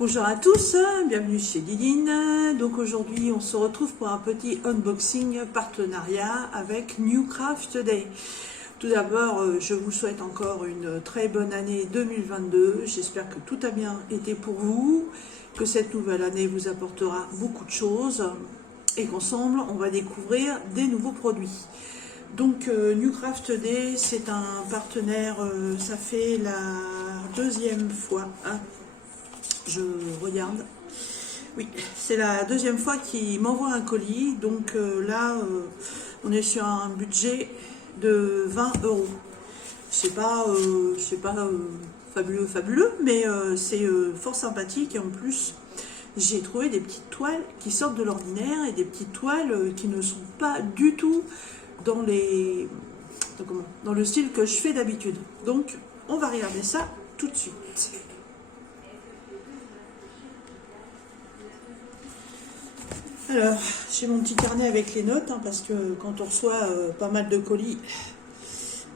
Bonjour à tous, bienvenue chez Didine. Donc aujourd'hui on se retrouve pour un petit unboxing partenariat avec New Craft Day. Tout d'abord je vous souhaite encore une très bonne année 2022. J'espère que tout a bien été pour vous, que cette nouvelle année vous apportera beaucoup de choses et qu'ensemble on va découvrir des nouveaux produits. Donc New Craft Day, c'est un partenaire, ça fait la deuxième fois, hein, je regarde, oui, c'est la deuxième fois qu'il m'envoie un colis, donc là on est sur un budget de 20 €. C'est pas fabuleux, mais c'est fort sympathique et en plus j'ai trouvé des petites toiles qui sortent de l'ordinaire et des petites toiles qui ne sont pas du tout dans le style que je fais d'habitude. Donc on va regarder ça tout de suite. Alors, j'ai mon petit carnet avec les notes, hein, parce que quand on reçoit pas mal de colis,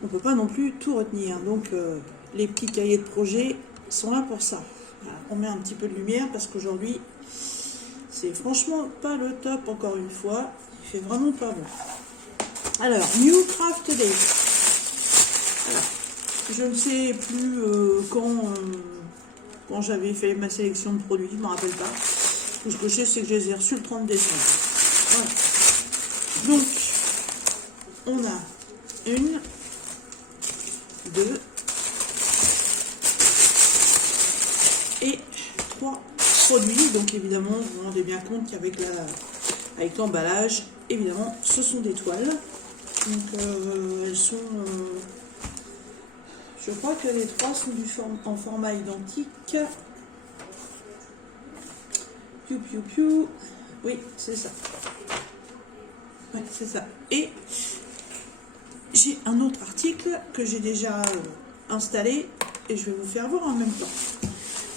on ne peut pas non plus tout retenir. Donc, les petits cahiers de projet sont là pour ça. Voilà, on met un petit peu de lumière parce qu'aujourd'hui, c'est franchement pas le top, encore une fois. Il fait vraiment pas bon. Alors, New Craft Day. Alors, je ne sais plus quand j'avais fait ma sélection de produits, je ne me rappelle pas. Tout ce que je sais, c'est que je les ai reçus le 30 décembre. Voilà. Donc, on a une, deux et trois produits. Donc, évidemment, vous vous rendez bien compte qu'avec l'emballage, évidemment, ce sont des toiles. Donc, elles sont... je crois que les trois sont en format identique. Oui, c'est ça. Oui, c'est ça. Et j'ai un autre article que j'ai déjà installé et je vais vous faire voir en même temps.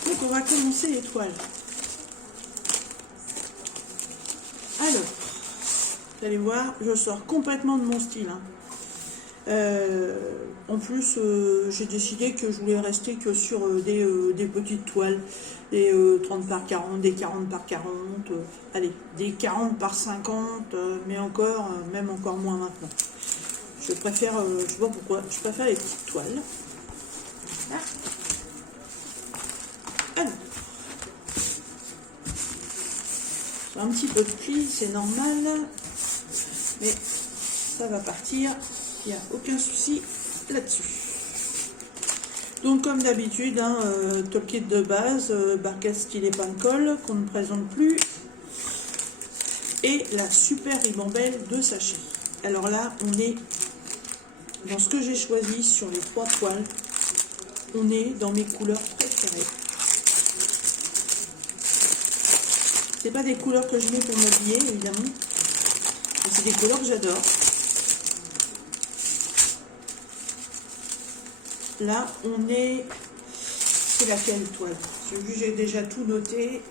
Donc, on va commencer les toiles. Alors, vous allez voir, je sors complètement de mon style, hein. En plus, j'ai décidé que je voulais rester que sur des petites toiles, des 30 par 40, des 40 par 40, allez, des 40 par 50, mais encore, même encore moins maintenant. Je préfère, je sais pas pourquoi, je préfère les petites toiles. Ah. Alors, un petit peu de pli, c'est normal, mais ça va partir. Il n'y a aucun souci là-dessus. Donc comme d'habitude, hein, top kit de base, barquette stylet pan colle qu'on ne présente plus. Et la super ribambelle de sachet. Alors là, on est dans ce que j'ai choisi sur les trois toiles. On est dans mes couleurs préférées. C'est pas des couleurs que je mets pour m'habiller, évidemment. Mais c'est des couleurs que j'adore. Là, on est... C'est laquelle toile? J'ai déjà tout noté.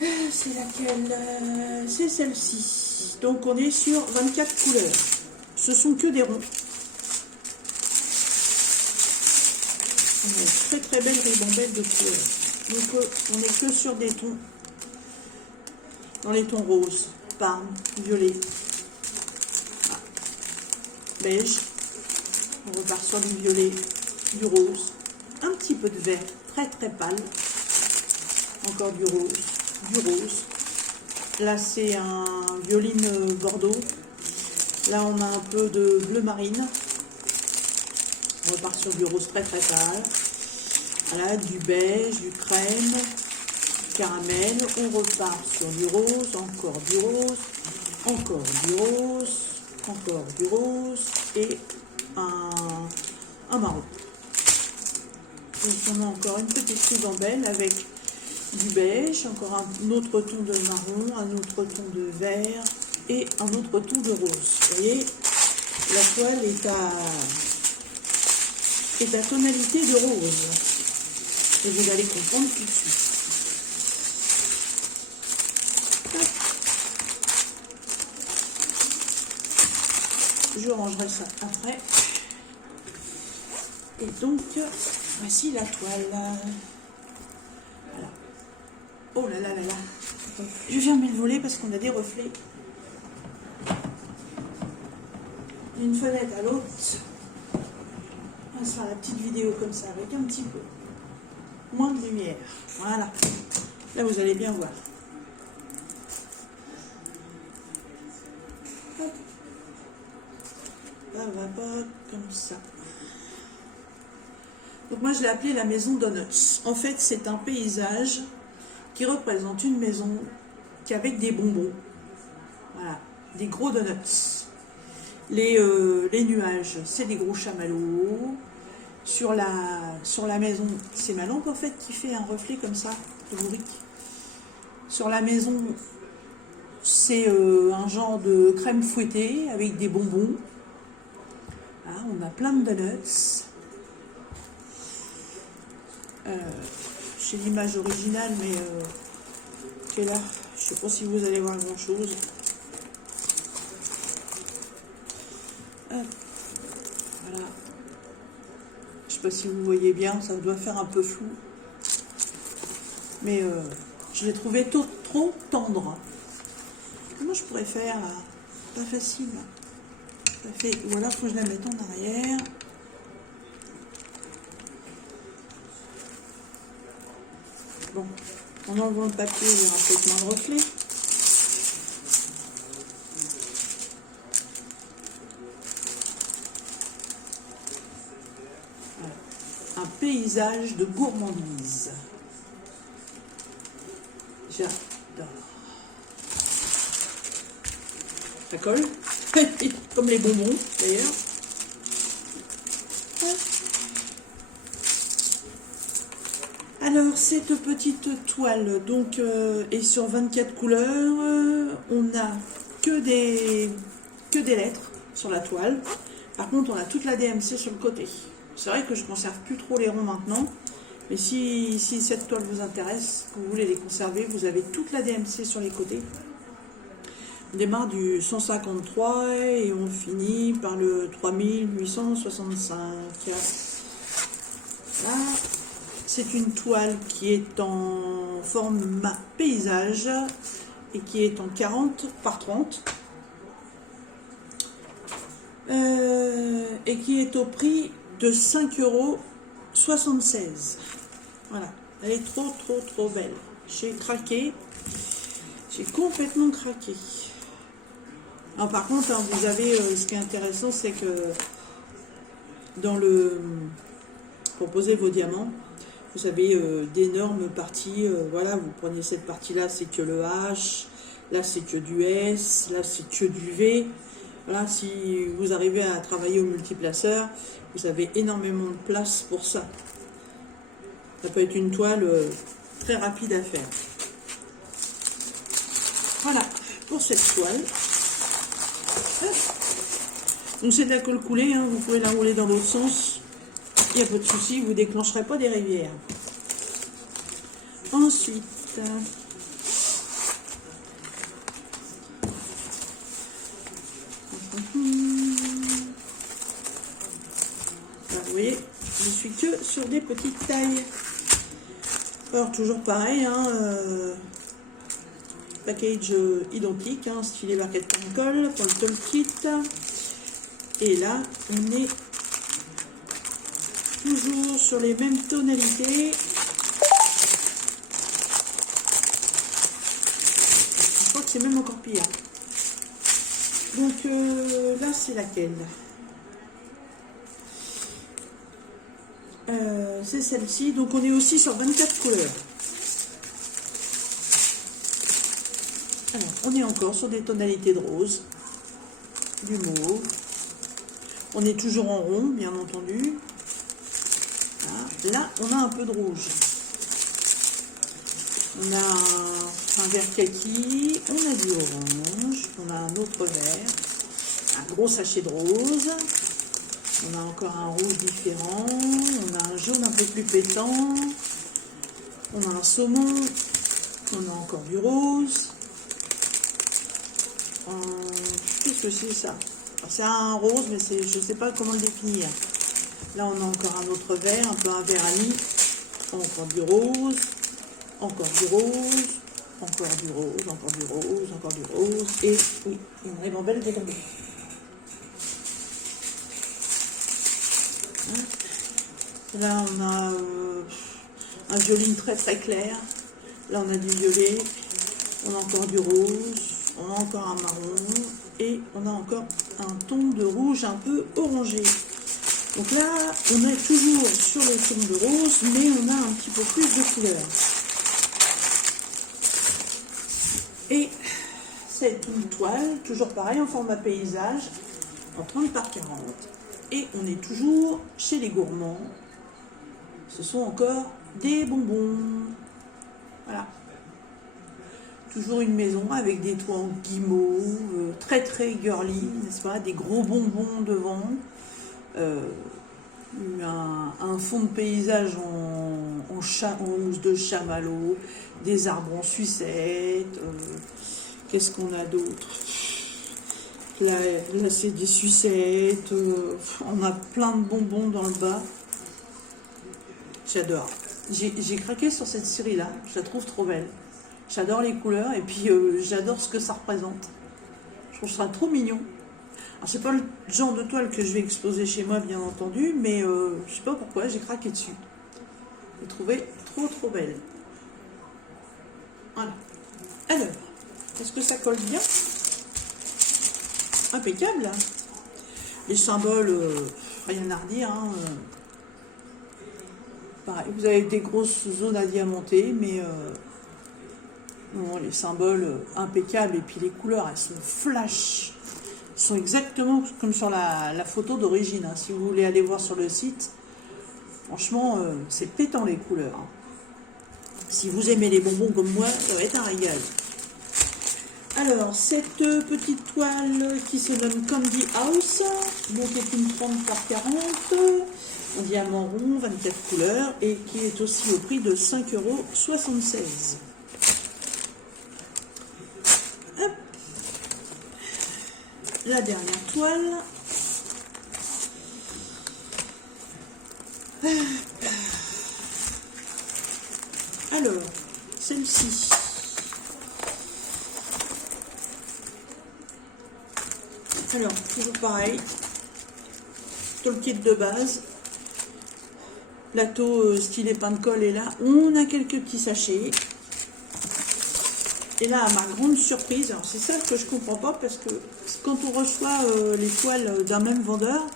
C'est laquelle? C'est celle-ci. Donc, on est sur 24 couleurs. Ce sont que des ronds. On a une très très belle ribambelle de couleurs. Donc, on est que sur des tons. Dans les tons roses, parme, violet, beige. On repart sur du violet, du rose, un petit peu de vert très très pâle, encore du rose. Là c'est un violine bordeaux. Là on a un peu de bleu marine. On repart sur du rose très très pâle. Voilà, du beige, du crème, du caramel. On repart sur du rose, encore du rose, encore du rose, encore du rose et un marron. Donc on a encore une petite ribambelle avec du beige, encore un autre ton de marron, un autre ton de vert et un autre ton de rose. Vous voyez, la toile est à tonalité de rose. Et vous allez comprendre tout de suite. Je rangerai ça après. Et donc, Voici la toile. Voilà. Oh là là là là. Je vais fermer le volet parce qu'on a des reflets. D'une fenêtre à l'autre. On va se faire la petite vidéo comme ça, avec un petit peu moins de lumière. Voilà. Là, vous allez bien voir. Hop. Ça va pas comme ça. Donc moi, je l'ai appelé la maison Donuts. En fait, c'est un paysage qui représente une maison qui avec des bonbons. Voilà, des gros donuts. Les nuages, c'est des gros chamallows. Sur la maison, c'est ma lampe en fait qui fait un reflet comme ça, de bourrique. Sur la maison, c'est un genre de crème fouettée avec des bonbons. Ah, on a plein de donuts. J'ai l'image originale, mais qui est là. Je ne sais pas si vous allez voir grand chose. Voilà. Je sais pas si vous voyez bien, ça doit faire un peu flou. Mais je l'ai trouvé trop tendre. Comment je pourrais faire là? Pas facile. Ça fait, ou alors il faut que je la mette en arrière. Bon, en enlevant le papier, il y aura peut-être moins de reflets. Voilà. Un paysage de gourmandise. J'adore. Ça colle, comme les bonbons d'ailleurs. Alors cette petite toile donc est sur 24 couleurs. On n'a que des lettres sur la toile. Par contre, on a toute la DMC sur le côté. C'est vrai que je ne conserve plus trop les ronds maintenant. Mais si cette toile vous intéresse, que vous voulez les conserver, vous avez toute la DMC sur les côtés. On démarre du 153 et on finit par le 3865. Là, c'est une toile qui est en format paysage et qui est en 40 par 30. Et qui est au prix de 5,76 €. Voilà, elle est trop belle. J'ai craqué, j'ai complètement craqué. Alors, par contre, hein, vous avez, ce qui est intéressant, c'est que dans pour poser vos diamants, vous avez d'énormes parties. Voilà, vous prenez cette partie-là, c'est que le H, là c'est que du S, là c'est que du V. Voilà, si vous arrivez à travailler au multiplaceur, vous avez énormément de place pour ça. Ça peut être une toile très rapide à faire. Voilà, pour cette toile. Donc c'est de la colle coulée, hein, vous pouvez la rouler dans l'autre sens. Il n'y a pas de souci, vous ne déclencherez pas des rivières. Ensuite, vous voyez, je suis que sur des petites tailles. Alors toujours pareil, hein, package identique, hein, stylet barquette colle pour le toll kit. Et là, on est toujours sur les mêmes tonalités. Je crois que c'est même encore pire. Donc là, c'est laquelle? C'est celle-ci. Donc on est aussi sur 24 couleurs. Alors, on est encore sur des tonalités de rose, du mauve. On est toujours en rond, bien entendu. Là, on a un peu de rouge. On a un vert kaki, on a du orange, on a un autre vert, un gros sachet de rose, on a encore un rouge différent, on a un jaune un peu plus pétant, on a un saumon, on a encore du rose. Qu'est-ce que c'est ça? C'est un rose, mais je ne sais pas comment le définir. Là, on a encore un autre vert, un peu un vert anis. Encore du rose, encore du rose, encore du rose, encore du rose, encore du rose. Et oui, une ribambelle dégradée. Là, on a un violine très très clair. Là, on a du violet. On a encore du rose. On a encore un marron. Et on a encore un ton de rouge un peu orangé. Donc là, on est toujours sur le ton de rose, mais on a un petit peu plus de couleur. Et c'est une toile, toujours pareil, en format paysage, en 30 par 40. Et on est toujours chez les gourmands. Ce sont encore des bonbons. Voilà. Toujours une maison avec des toits en guimauve, très très girly, n'est-ce pas? Des gros bonbons devant. Un fond de paysage en housse de chamallow, des arbres en sucette. Qu'est-ce qu'on a d'autre? Là c'est des sucettes. On a plein de bonbons dans le bas. J'adore. J'ai craqué sur cette série-là. Je la trouve trop belle. J'adore les couleurs et puis j'adore ce que ça représente. Je trouve ça trop mignon. Alors c'est pas le genre de toile que je vais exposer chez moi, bien entendu, mais je sais pas pourquoi, j'ai craqué dessus. Je l'ai trouvée trop belle. Voilà. Alors, est-ce que ça colle bien? Impeccable. Les symboles, rien à redire. Hein. Pareil, vous avez des grosses zones à diamanter, mais non, les symboles impeccables. Et puis les couleurs, elles sont flash. Ils sont exactement comme sur la photo d'origine. Hein. Si vous voulez aller voir sur le site, franchement, c'est pétant les couleurs. Hein. Si vous aimez les bonbons comme moi, ça va être un régal. Alors, cette petite toile qui se nomme Candy House, donc est une 30 par 40, en diamant rond, 24 couleurs, et qui est aussi au prix de 5,76 €. La dernière toile. Alors, celle-ci. Alors, toujours pareil. Tout le kit de base. Plateau stylet pain de colle est là. On a quelques petits sachets. Et là, à ma grande surprise, alors c'est ça que je comprends pas, parce que quand on reçoit les toiles d'un même vendeur,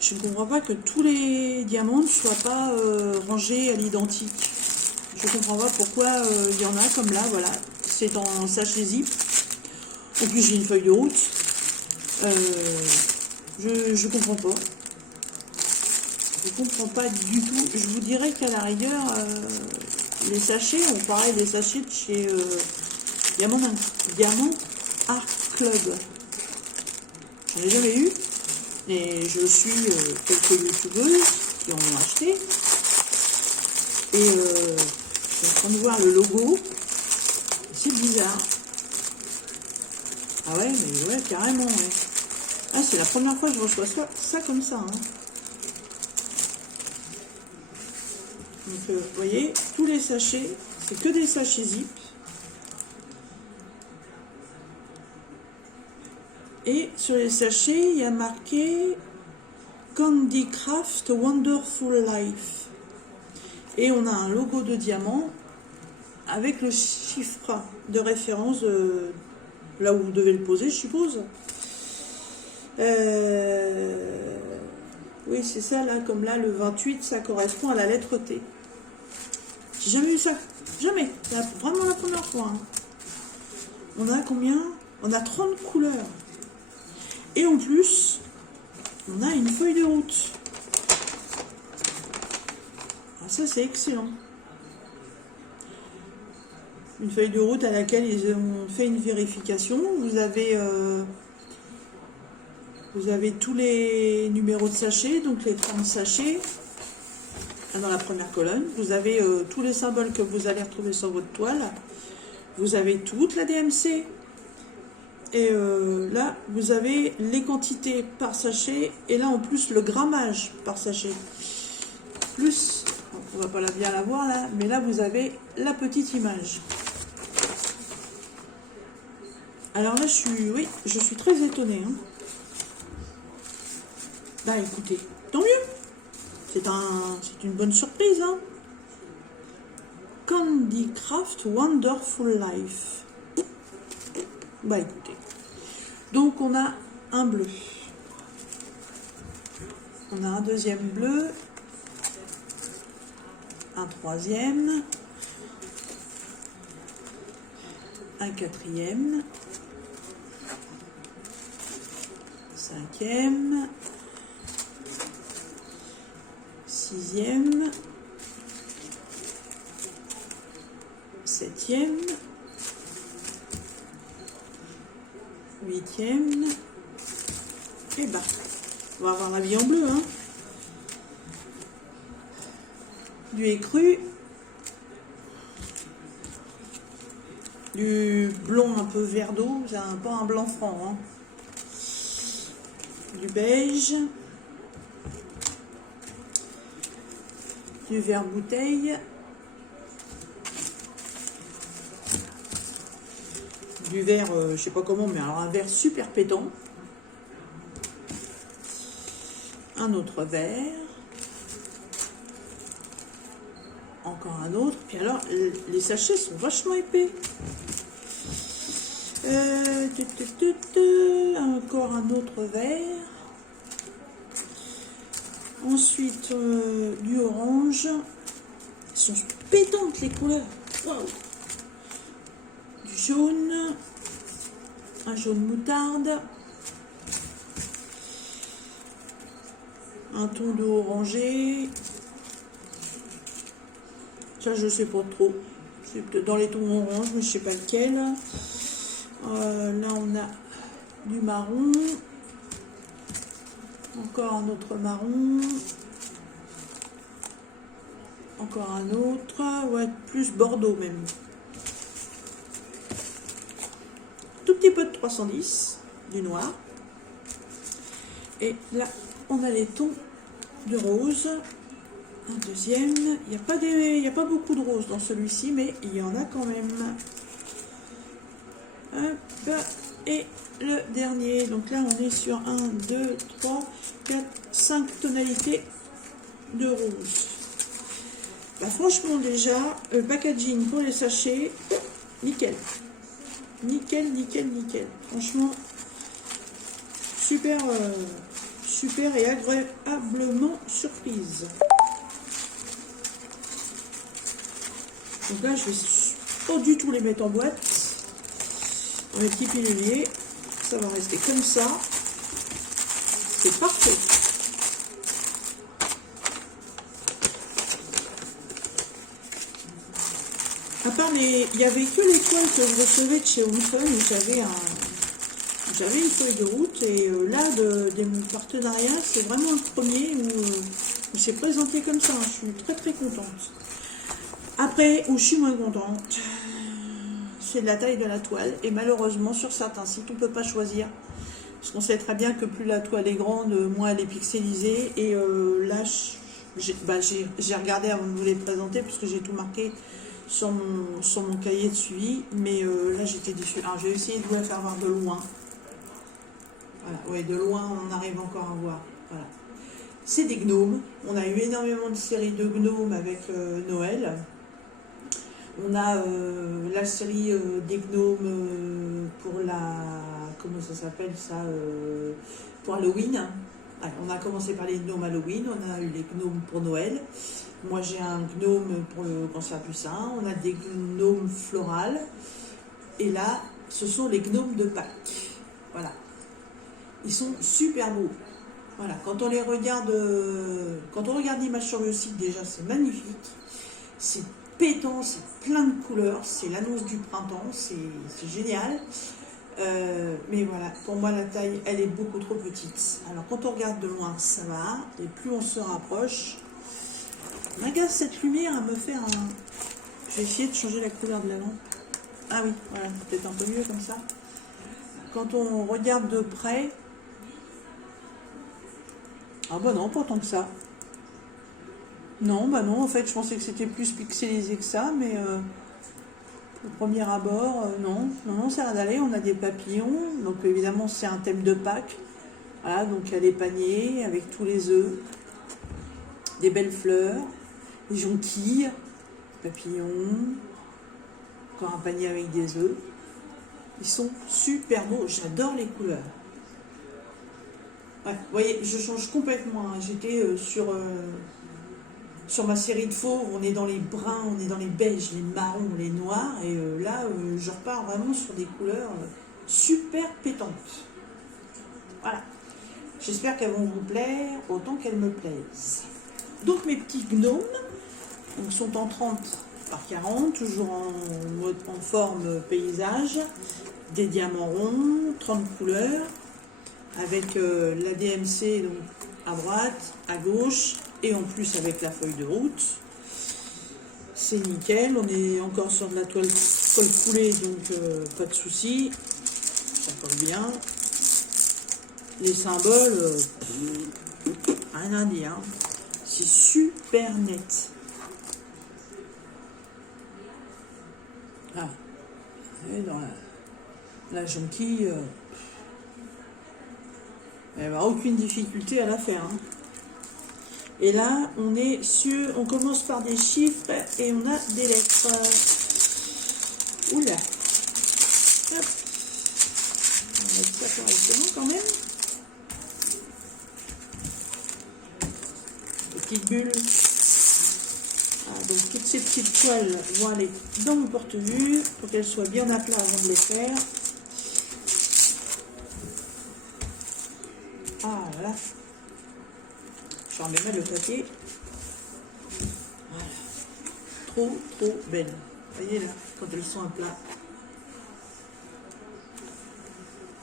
je ne comprends pas que tous les diamants ne soient pas rangés à l'identique. Je ne comprends pas pourquoi il y en a comme là, voilà. C'est en sachet zip. En plus, j'ai une feuille de route. Je comprends pas. Je comprends pas du tout. Je vous dirais qu'à la rigueur, les sachets, on parlait des sachets de chez Diamant Art Club. J'en ai jamais eu. Et je suis quelques youtubeuses qui en ont acheté. Et je suis en train de voir le logo. C'est bizarre. Ah ouais, mais ouais, carrément, ouais. Ah, c'est la première fois que je reçois ça comme ça. Hein. Donc, vous voyez, tous les sachets, c'est que des sachets zip. Et sur les sachets, il y a marqué Candy Craft Wonderful Life. Et on a un logo de diamant avec le chiffre de référence là où vous devez le poser, je suppose. Oui, c'est ça, là, comme là, le 28, ça correspond à la lettre T. J'ai jamais eu ça. Jamais. C'est vraiment la première fois. Hein. On a combien? On a 30 couleurs. Et en plus, on a une feuille de route. Ah, ça, c'est excellent. Une feuille de route à laquelle ils ont fait une vérification. Vous avez tous les numéros de sachets, donc les 30 sachets dans la première colonne. Vous avez tous les symboles que vous allez retrouver sur votre toile. Vous avez toute la DMC. Et là, vous avez les quantités par sachet. Et là, en plus, le grammage par sachet. Plus, on va pas bien la voir là, mais là, vous avez la petite image. Alors là, je suis très étonnée. Hein. Bah écoutez, tant mieux. C'est une bonne surprise. Hein. Candy Craft Wonderful Life. Bah écoutez. Donc on a un bleu. On a un deuxième bleu. Un troisième. Un quatrième. Cinquième. Sixième. Septième. Huitième. Et bah, on va avoir la vie en bleu, hein. Du écru. Du blond un peu vert d'eau, c'est pas un blanc franc, hein. Du beige. Du vert bouteille. Du vert, je sais pas comment, mais alors un vert super pétant. Un autre vert. Encore un autre. Puis alors, les sachets sont vachement épais. Encore un autre vert. Ensuite, du orange. Elles sont pétantes les couleurs. Wow. Du jaune. Un jaune moutarde. Un ton de orangé. Ça, je sais pas trop. C'est peut-être dans les tons orange, mais je sais pas lequel. Là, on a du marron. Encore un autre marron. Encore un autre. Ouais, plus bordeaux même. Tout petit peu de 310, du noir. Et là, on a les tons de rose. Un deuxième. Il n'y a pas beaucoup de rose dans celui-ci, mais il y en a quand même. Hop. Et le dernier. Donc là, on est sur 1, 2, 3, 4, 5 tonalités de rose. Bah, franchement, déjà, le packaging pour les sachets, nickel. Nickel, nickel, nickel. Franchement, super, super et agréablement surprise. Donc là, je vais pas du tout les mettre en boîte. Dans les petits piluliers. Ça va rester comme ça. C'est parfait. À part il n'y avait que les toiles que je recevais de chez Homefun où j'avais une feuille de route. Et là, des partenariats, c'est vraiment le premier où il s'est présenté comme ça. Je suis très très contente. Après, où je suis moins contente, c'est de la taille de la toile. Et malheureusement, sur certains sites, on ne peut pas choisir. Parce qu'on sait très bien que plus la toile est grande, moins elle est pixelisée. Et là, j'ai regardé avant de vous les présenter, puisque j'ai tout marqué sur mon cahier de suivi. Mais là, j'étais déçue. Alors, j'ai essayé de vous la faire voir de loin. Voilà, ouais, de loin, on arrive encore à voir. Voilà. C'est des gnomes. On a eu énormément de séries de gnomes avec Noël. On a la série des gnomes pour comment ça s'appelle ça pour Halloween. Ouais, on a commencé par les gnomes Halloween, on a eu les gnomes pour Noël. Moi j'ai un gnome pour le cancer du sein, on a des gnomes florales. Et là, ce sont les gnomes de Pâques. Voilà. Ils sont super beaux. Voilà, quand on regarde l'image sur le site, déjà c'est magnifique. C'est pétant, c'est plein de couleurs, c'est l'annonce du printemps, c'est génial. Mais voilà, pour moi la taille, elle est beaucoup trop petite. Alors quand on regarde de loin, ça va, et plus on se rapproche. Regarde cette lumière à me faire un... Je vais essayer de changer la couleur de la lampe. Ah oui, voilà, peut-être un peu mieux comme ça. quand on regarde de près, ah bah non, pas tant que ça. Non, bah non, en fait, je pensais que c'était plus pixelisé que ça, mais au premier abord, non. Non, non, ça a l'air d'aller. On a des papillons, donc évidemment, c'est un thème de Pâques. Voilà, donc il y a les paniers avec tous les œufs, des belles fleurs, des jonquilles, papillons, encore un panier avec des œufs. Ils sont super beaux, j'adore les couleurs. Ouais, vous voyez, je change complètement. Hein. J'étais sur ma série de fauves, on est dans les bruns, on est dans les beiges, les marrons, les noirs, et là, je repars vraiment sur des couleurs super pétantes. Voilà. J'espère qu'elles vont vous plaire autant qu'elles me plaisent. Donc mes petits gnomes donc, sont en 30 par 40, toujours en forme paysage, des diamants ronds, 30 couleurs, avec la DMC donc, à droite, à gauche, et en plus avec la feuille de route. C'est nickel, on est encore sur de la toile colle coulée, donc pas de souci, ça colle bien. Les symboles, rien à dire, hein. C'est super net. Ah, et dans la jonquille, il n'y a aucune difficulté à la faire. Hein. Et là, on commence par des chiffres et on a des lettres. Oula. Hop. On va mettre ça correctement quand même. Petite bulle. Ah, donc toutes ces petites toiles vont aller dans mon porte-vue pour qu'elles soient bien à plat avant de les faire. Ah là. Je remets mal le papier. Voilà. Trop, trop belle. Vous voyez là, quand elles sont à plat.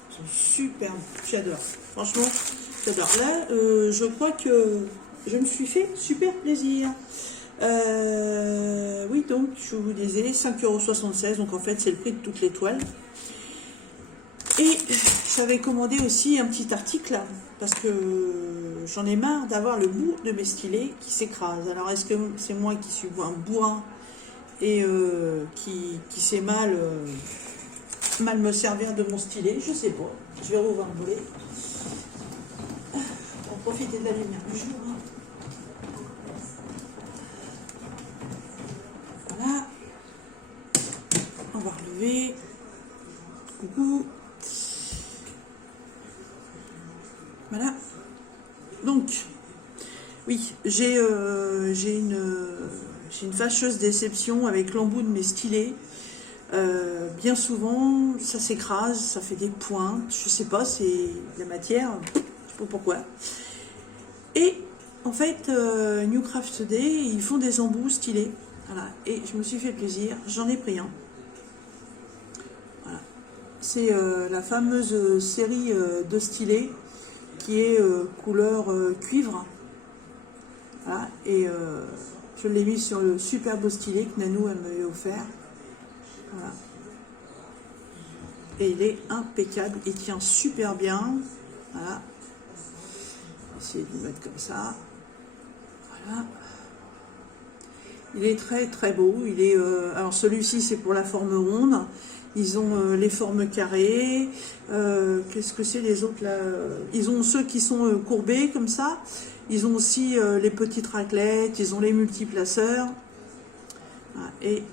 Elles sont super. J'adore. Franchement, j'adore. Là, je crois que je me suis fait super plaisir. Oui, donc, je vous disais, 5,76 €. Donc, en fait, c'est le prix de toutes les toiles. Et j'avais commandé aussi un petit article, parce que j'en ai marre d'avoir le bout de mes stylets qui s'écrase. Alors, est-ce que c'est moi qui suis un bourrin et qui sait mal me servir de mon stylet? Je sais pas. Je vais rouvrir le volet. On profite de la lumière du jour. Hein. Voilà. On va relever. Coucou. Voilà. Donc, oui, j'ai une fâcheuse déception avec l'embout de mes stylets. Bien souvent, ça s'écrase, ça fait des pointes. Je sais pas, c'est la matière, je sais pas pourquoi. Et en fait, New Craft Day, ils font des embouts stylés. Voilà. Et je me suis fait plaisir, j'en ai pris un. Voilà. C'est la fameuse série de stylets qui est couleur cuivre. Voilà. Et je l'ai mis sur le super beau stylet que Nanou m'avait offert. Voilà. Et il est impeccable, il tient super bien. Voilà. Essayer de le mettre comme ça. Voilà. Il est très très beau. Il est, alors celui-ci c'est pour la forme ronde. Ils ont les formes carrées. Qu'est-ce que c'est les autres là? Ils ont ceux qui sont courbés comme ça. Ils ont aussi les petites raclettes. Ils ont les multiplaceurs. Voilà. Et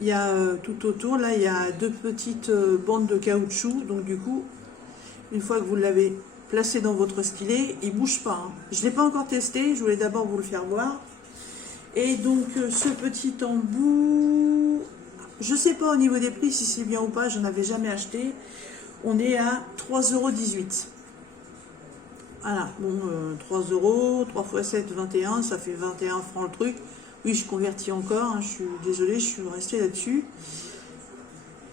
il y a tout autour, là il y a deux petites bandes de caoutchouc. Donc du coup, une fois que vous l'avez placé dans votre stylet, il ne bouge pas. Hein. Je ne l'ai pas encore testé, je voulais d'abord vous le faire voir. Et donc ce petit embout, je ne sais pas au niveau des prix si c'est bien ou pas, je n'en avais jamais acheté. On est à 3,18 €. Voilà, bon, 3 €, 3 x 7, 21, ça fait 21 francs le truc. Oui, je convertis encore, hein, je suis désolée, je suis restée là-dessus.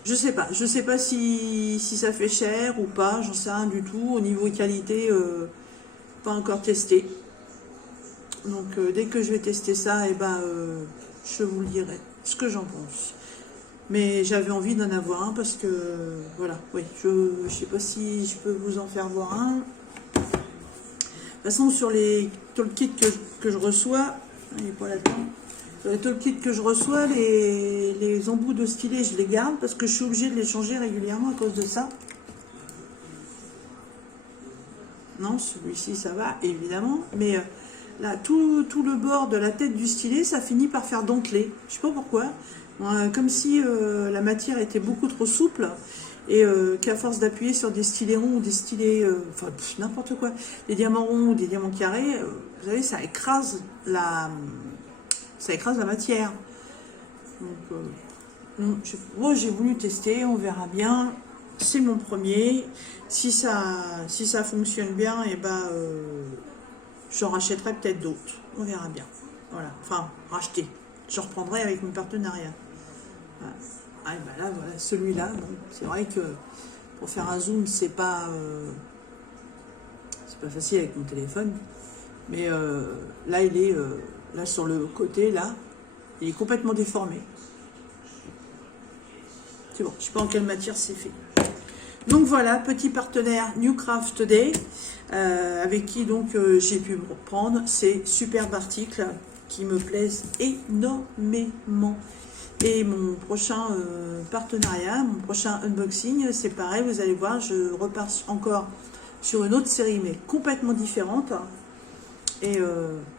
Je sais pas si ça fait cher ou pas, j'en sais rien du tout. Au niveau qualité, pas encore testé. Donc dès que je vais tester ça, je vous le dirai ce que j'en pense. Mais j'avais envie d'en avoir un parce que, voilà, oui, je sais pas si je peux vous en faire voir un. De toute façon, sur le kit que je reçois, il n'est pas là-dedans. Sur le kit que je reçois, les embouts de stylet, je les garde parce que je suis obligée de les changer régulièrement à cause de ça. Non, celui-ci, ça va, évidemment. Mais là, tout le bord de la tête du stylet, ça finit par faire dentelé. Je sais pas pourquoi. Comme si la matière était beaucoup trop souple et qu'à force d'appuyer sur des stylets ronds ou des stylets, enfin n'importe quoi, des diamants ronds ou des diamants carrés, vous savez, ça écrase la matière. Donc, j'ai voulu tester, on verra bien. C'est mon premier. Si ça fonctionne bien, et ben, j'en rachèterai peut-être d'autres. On verra bien. Voilà. Enfin, racheter. Je reprendrai avec mes partenariats. Voilà. Ah, et ben là, voilà, celui-là, bon, c'est vrai que pour faire un zoom, c'est pas facile avec mon téléphone. Mais là, il est là sur le côté, là, il est complètement déformé. C'est bon, je sais pas en quelle matière c'est fait. Donc voilà, petit partenaire Newcraft Today, avec qui donc j'ai pu me reprendre ces superbes articles qui me plaisent énormément. Et mon prochain partenariat, mon prochain unboxing, c'est pareil, vous allez voir, je repars encore sur une autre série, mais complètement différente. Et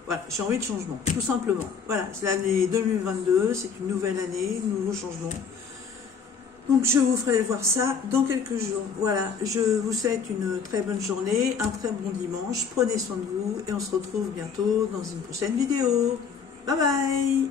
voilà, j'ai envie de changement, tout simplement. Voilà, c'est l'année 2022, c'est une nouvelle année, nouveau changement. Donc je vous ferai voir ça dans quelques jours. Voilà, je vous souhaite une très bonne journée, un très bon dimanche. Prenez soin de vous et on se retrouve bientôt dans une prochaine vidéo. Bye bye!